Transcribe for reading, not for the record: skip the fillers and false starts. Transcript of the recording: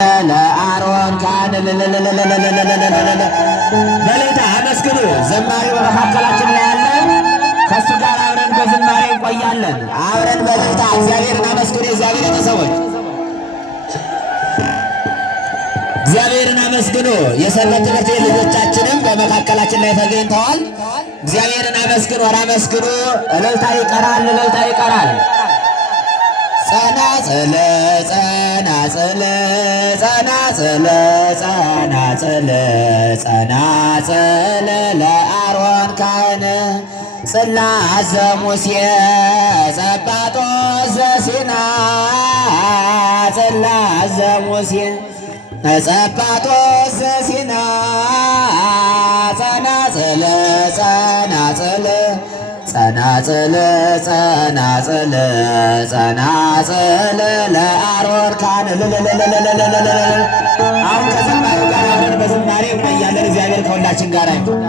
ለአሮን ካህን በልልታ አመስግኑ። ዘማሪው በመካከላችን ላይ ያለ ከእሱ ጋር አብረን በዝማሬ እንቆያለን። አብረን በልልታ እግዚአብሔርን አመስግኑ። የእግዚአብሔር ቤተሰቦች እግዚአብሔርን አመስግኑ። የሰንበት ትምህርት ቤት ልጆቻችንም በመካከላችን ላይ ተገኝተዋል። እግዚአብሔርን አመስግኑ። ኧረ አመስግኑ። እልልታ ይቀራል፣ እልልታ ይቀራል። ጸናጽል ጸናጽል ጸናጽል ጸናጽል ጸናጽል ለአሮን ካህን ጽላተ ሙሴ ጸባጦስ ዘሲና ጽላተ ሙሴ ጸባጦስ ዘሲና ጸናጽል ጸናጽል ጸናጽል ጸናጽል ጸናጽል ለአሮን ካህን። አሁን ከዝማሬው ጋር አብረን በዝማሬ እንቆያለን። እግዚአብሔር ከሁላችን ጋር ይሁን።